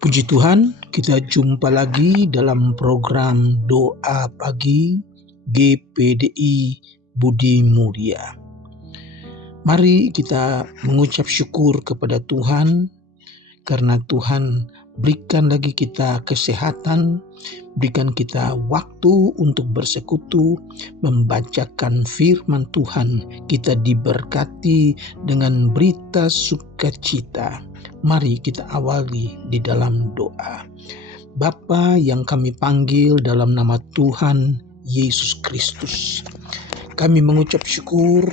Puji Tuhan, kita jumpa lagi dalam program Doa Pagi GPDI Budi Mulia. Mari kita mengucap syukur kepada Tuhan karena Tuhan berikan lagi kita kesehatan, berikan kita waktu untuk bersekutu, membacakan firman Tuhan. Kita diberkati dengan berita sukacita. Mari kita awali di dalam doa. Bapa yang kami panggil dalam nama Tuhan Yesus Kristus, kami mengucap syukur.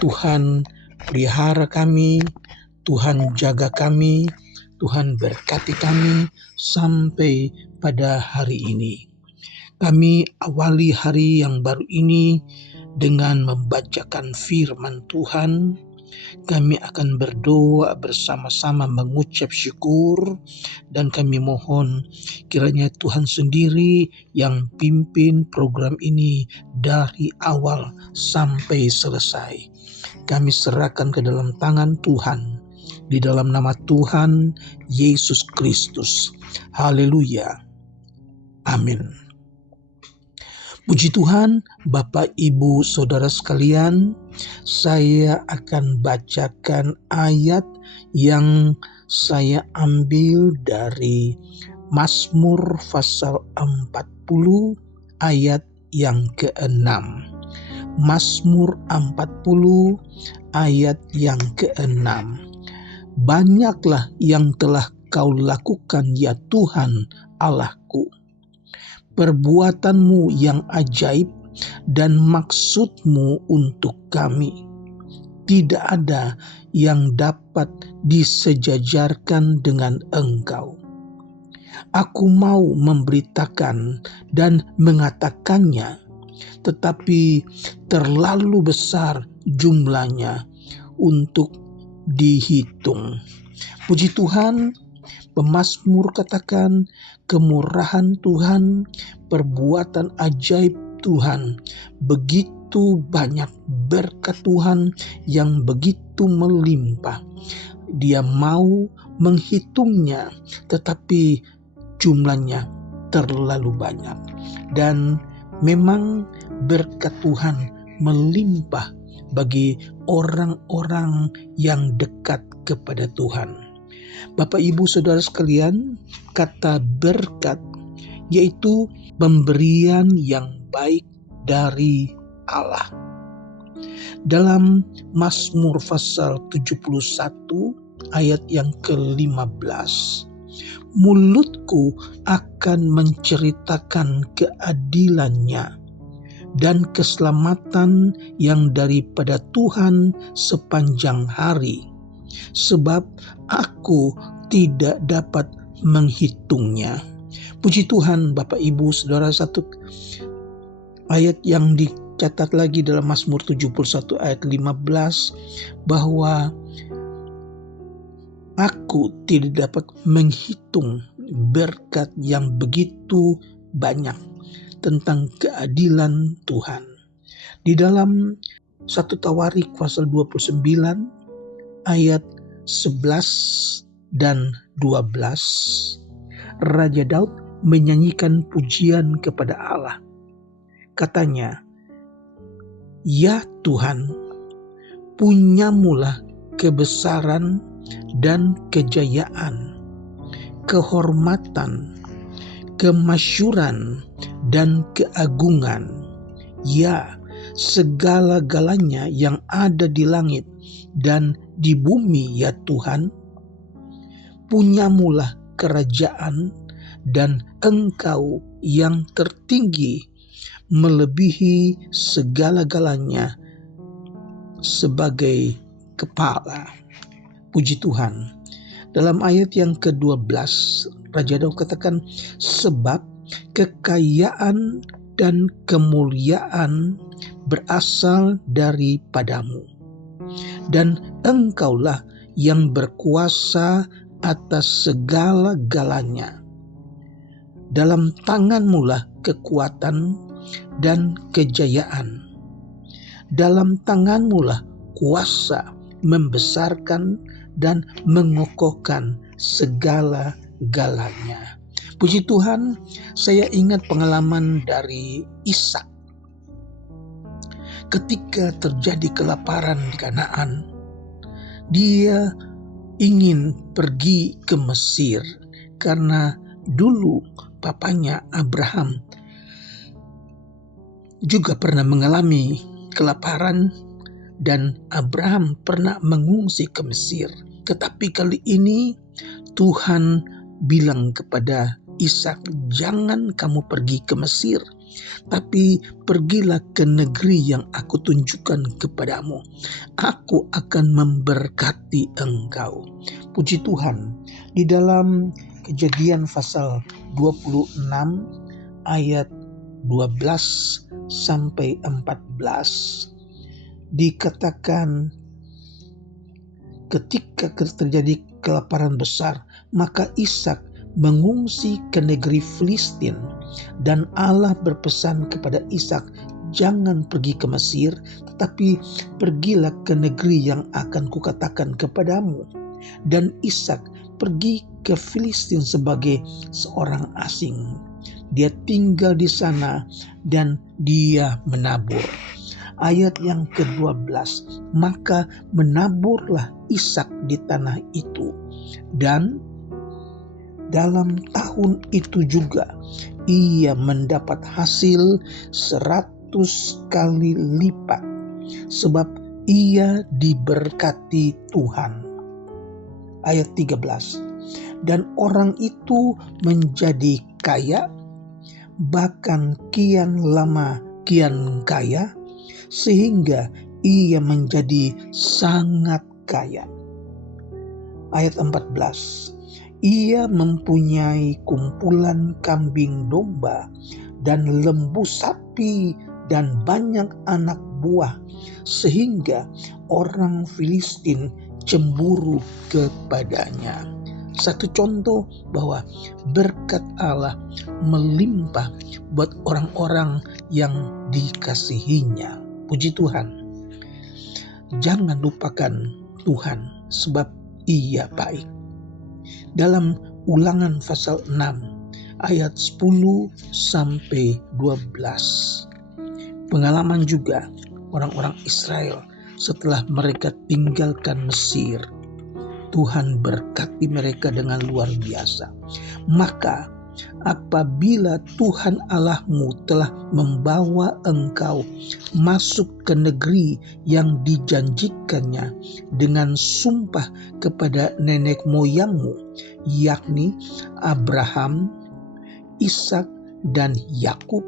Tuhan pelihara kami, Tuhan jaga kami, Tuhan berkati kami sampai pada hari ini. Kami awali hari yang baru ini dengan membacakan firman Tuhan. Kami akan berdoa bersama-sama mengucap syukur, dan kami mohon kiranya Tuhan sendiri yang pimpin program ini dari awal sampai selesai. Kami serahkan ke dalam tangan Tuhan, di dalam nama Tuhan Yesus Kristus. Haleluya. Amin. Puji Tuhan, Bapak, Ibu, Saudara sekalian, saya akan bacakan ayat yang saya ambil dari Mazmur pasal 40 ayat yang ke-6. Mazmur 40 ayat yang ke-6. Banyaklah yang telah Kau lakukan ya Tuhan Allahku. Perbuatanmu yang ajaib dan maksud-Mu untuk kami. Tidak ada yang dapat disejajarkan dengan Engkau. Aku mau memberitakan dan mengatakannya, tetapi terlalu besar jumlahnya untuk dihitung. Puji Tuhan, pemazmur katakan kemurahan Tuhan, perbuatan ajaib Tuhan, begitu banyak berkat Tuhan yang begitu melimpah. Dia mau menghitungnya, tetapi jumlahnya terlalu banyak. Dan memang berkat Tuhan melimpah bagi orang-orang yang dekat kepada Tuhan. Bapak, Ibu, Saudara sekalian, kata berkat yaitu pemberian yang baik dari Allah. Dalam Mazmur pasal 71 ayat yang ke-15, mulutku akan menceritakan keadilannya dan keselamatan yang daripada Tuhan sepanjang hari, sebab aku tidak dapat menghitungnya. Puji Tuhan, Bapak, Ibu, Saudara, satu ayat yang dicatat lagi dalam Mazmur 71 ayat 15, bahwa aku tidak dapat menghitung berkat yang begitu banyak tentang keadilan Tuhan. Di dalam 1 Tawarik pasal 29 ayat 11 dan 12, Raja Daud menyanyikan pujian kepada Allah. Katanya, "Ya Tuhan, punyamulah kebesaran dan kejayaan, kehormatan, kemasyuran, dan keagungan. Ya, segala-galanya yang ada di langit dan di bumi, ya Tuhan. Punyamulah kerajaan dan Engkau yang tertinggi melebihi segala-galanya sebagai kepala." Puji Tuhan. Dalam ayat yang ke-12, Raja Daud katakan, "Sebab kekayaan dan kemuliaan berasal daripadamu, dan Engkaulah yang berkuasa atas segala-galanya. Dalam tanganmulah kekuatan dan kejayaan. Dalam tanganmulah kuasa membesarkan dan mengokohkan segala segalanya. Puji Tuhan, saya ingat pengalaman dari Ishak. Ketika terjadi kelaparan di Kanaan, dia ingin pergi ke Mesir karena dulu papanya Abraham juga pernah mengalami kelaparan dan Abraham pernah mengungsi ke Mesir. Tetapi kali ini Tuhan bilang kepada Ishak, jangan kamu pergi ke Mesir, tapi pergilah ke negeri yang aku tunjukkan kepadamu. Aku akan memberkati engkau. Puji Tuhan, di dalam Kejadian pasal 26 ayat 12 sampai 14 dikatakan, ketika terjadi kelaparan besar, maka Ishak mengungsi ke negeri Filistin, dan Allah berpesan kepada Ishak, jangan pergi ke Mesir, tetapi pergilah ke negeri yang akan kukatakan kepadamu. Dan Ishak pergi ke Filistin sebagai seorang asing. Dia tinggal di sana dan dia menabur. Ayat yang ke-12, maka menaburlah Ishak di tanah itu, dan dalam tahun itu juga ia mendapat hasil 100 kali lipat, sebab ia diberkati Tuhan. Ayat 13, dan orang itu menjadi kaya, bahkan kian lama kian kaya, sehingga ia menjadi sangat kaya. Ayat 14, ia mempunyai kumpulan kambing domba dan lembu sapi dan banyak anak buah, sehingga orang Filistin cemburu kepadanya. Satu contoh bahwa berkat Allah melimpah buat orang-orang yang dikasihinya. Puji Tuhan. Jangan lupakan Tuhan, sebab Ia baik. Dalam Ulangan pasal 6 ayat 10 sampai 12. Pengalaman juga orang-orang Israel setelah mereka tinggalkan Mesir. Tuhan berkati mereka dengan luar biasa. Maka apabila Tuhan Allahmu telah membawa engkau masuk ke negeri yang dijanjikannya dengan sumpah kepada nenek moyangmu, yakni Abraham, Ishak, dan Yakub,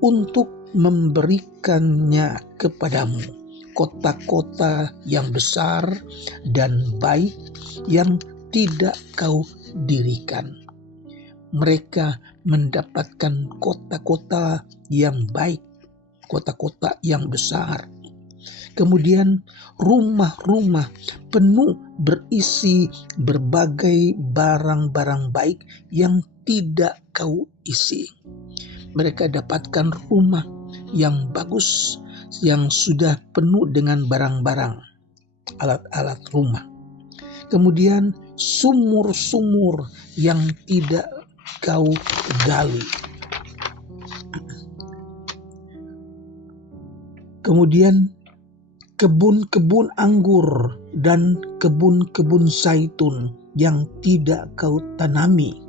untuk memberikannya kepadamu kota-kota yang besar dan baik yang tidak kau dirikan. Mereka mendapatkan kota-kota yang baik, kota-kota yang besar. Kemudian rumah-rumah penuh berisi berbagai barang-barang baik yang tidak kau isi. Mereka dapatkan rumah yang bagus, yang sudah penuh dengan barang-barang, alat-alat rumah. Kemudian sumur-sumur yang tidak kau gali. Kemudian kebun-kebun anggur dan kebun-kebun zaitun yang tidak kau tanami.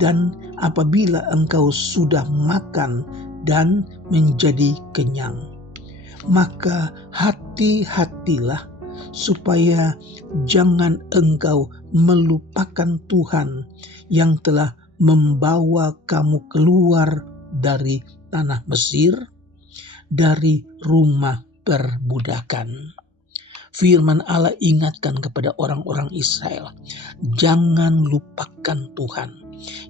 Dan apabila engkau sudah makan dan menjadi kenyang, maka hati-hatilah supaya jangan engkau melupakan Tuhan yang telah membawa kamu keluar dari tanah Mesir, dari rumah perbudakan. Firman Allah ingatkan kepada orang-orang Israel, jangan lupakan Tuhan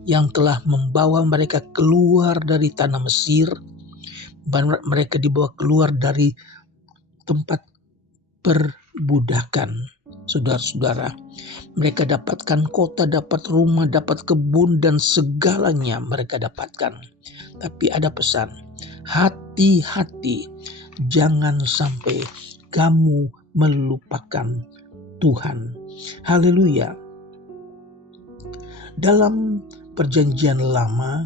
yang telah membawa mereka keluar dari tanah Mesir. Mereka dibawa keluar dari tempat perbudakan. Saudara-saudara, mereka dapatkan kota, dapat rumah, dapat kebun, dan segalanya mereka dapatkan. Tapi ada pesan, hati-hati, jangan sampai kamu melupakan Tuhan. Haleluya. Dalam perjanjian lama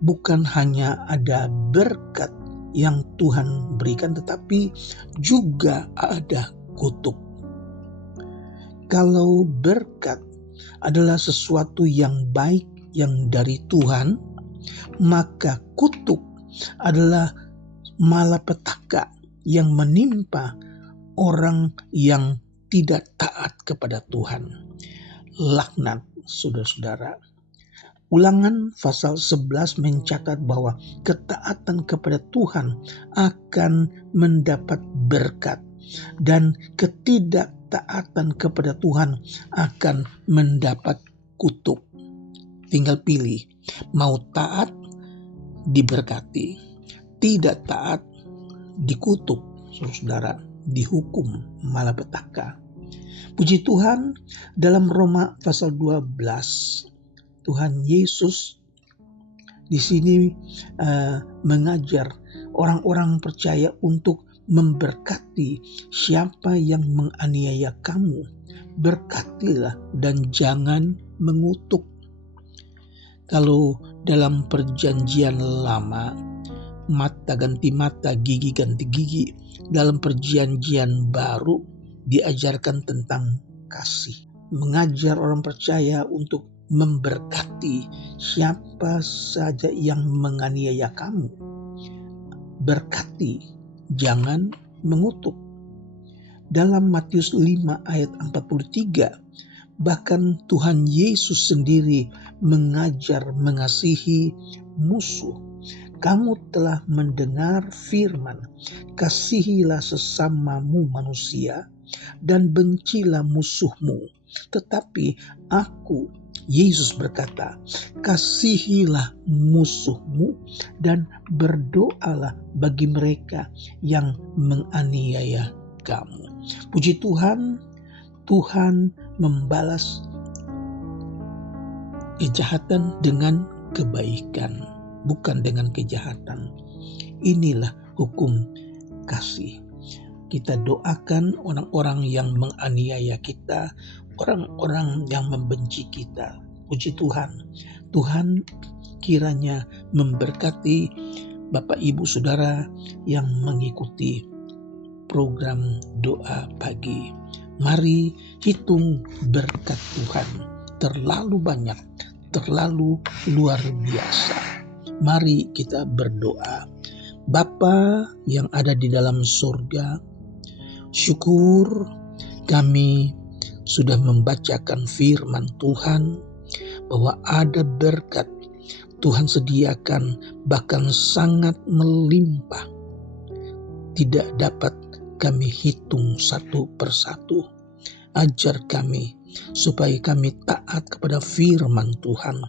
bukan hanya ada berkat yang Tuhan berikan, tetapi juga ada kutuk. Kalau berkat adalah sesuatu yang baik yang dari Tuhan, maka kutuk adalah malapetaka yang menimpa orang yang tidak taat kepada Tuhan. Laknat, saudara-saudara. Ulangan pasal 11 mencatat bahwa ketaatan kepada Tuhan akan mendapat berkat, dan ketidaktaatan kepada Tuhan akan mendapat kutuk. Tinggal pilih, mau taat diberkati, tidak taat dikutuk, saudara, dihukum malapetaka. Puji Tuhan, dalam Roma pasal 12, Tuhan Yesus di sini mengajar orang-orang percaya untuk memberkati siapa yang menganiaya kamu. Berkatilah dan jangan mengutuk. Kalau dalam perjanjian lama, mata ganti mata, gigi ganti gigi. Dalam perjanjian baru diajarkan tentang kasih. Mengajar orang percaya untuk memberkati siapa saja yang menganiaya kamu. Berkati, jangan mengutuk. Dalam Matius 5 ayat 43, bahkan Tuhan Yesus sendiri mengajar mengasihi musuh. Kamu telah mendengar firman, kasihilah sesamamu manusia dan bencilah musuhmu. Tetapi aku, Yesus berkata, kasihilah musuhmu dan berdoalah bagi mereka yang menganiaya kamu. Puji Tuhan, Tuhan membalas kejahatan dengan kebaikan, bukan dengan kejahatan. Inilah hukum kasih. Kita doakan orang-orang yang menganiaya kita, orang-orang yang membenci kita. Puji Tuhan, Tuhan kiranya memberkati Bapak Ibu Saudara yang mengikuti program doa pagi. Mari hitung berkat Tuhan, terlalu banyak, terlalu luar biasa. Mari kita berdoa. Bapa yang ada di dalam surga, syukur kami sudah membacakan firman Tuhan bahwa ada berkat Tuhan sediakan, bahkan sangat melimpah. Tidak dapat kami hitung satu persatu. Ajar kami supaya kami taat kepada firman Tuhan,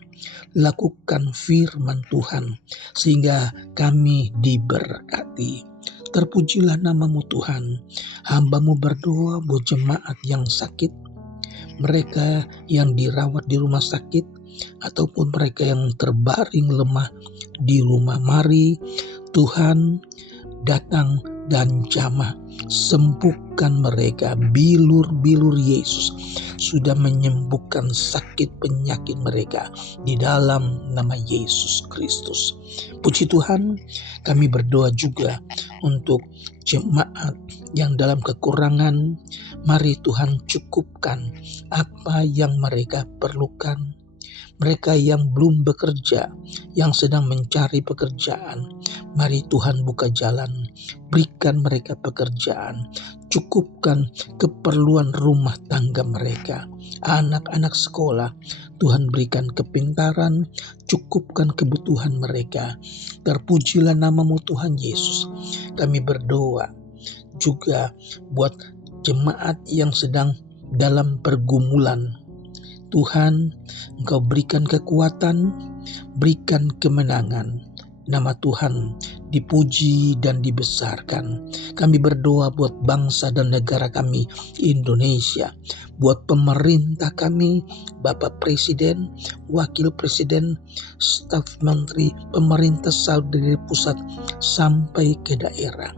lakukan firman Tuhan sehingga kami diberkati. Terpujilah namamu Tuhan. Hamba-Mu berdoa buat jemaat yang sakit, mereka yang dirawat di rumah sakit, ataupun mereka yang terbaring lemah di rumah. Mari Tuhan datang dan jamah, sembuhkan mereka. Bilur-bilur Yesus sudah menyembuhkan sakit penyakit mereka di dalam nama Yesus Kristus. Puji Tuhan, kami berdoa juga untuk jemaat yang dalam kekurangan. Mari Tuhan cukupkan apa yang mereka perlukan. Mereka yang belum bekerja, yang sedang mencari pekerjaan, mari Tuhan buka jalan, berikan mereka pekerjaan, cukupkan keperluan rumah tangga mereka. Anak-anak sekolah, Tuhan berikan kepintaran, cukupkan kebutuhan mereka. Terpujilah namamu Tuhan Yesus. Kami berdoa juga buat jemaat yang sedang dalam pergumulan. Tuhan, Engkau berikan kekuatan, berikan kemenangan. Nama Tuhan dipuji dan dibesarkan. Kami berdoa buat bangsa dan negara kami, Indonesia. Buat pemerintah kami, Bapak Presiden, Wakil Presiden, staf menteri, pemerintah dari pusat sampai ke daerah.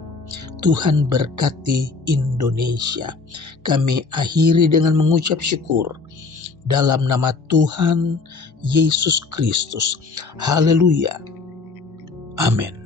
Tuhan berkati Indonesia. Kami akhiri dengan mengucap syukur. dalam nama Tuhan Yesus Kristus. Haleluya. Amin.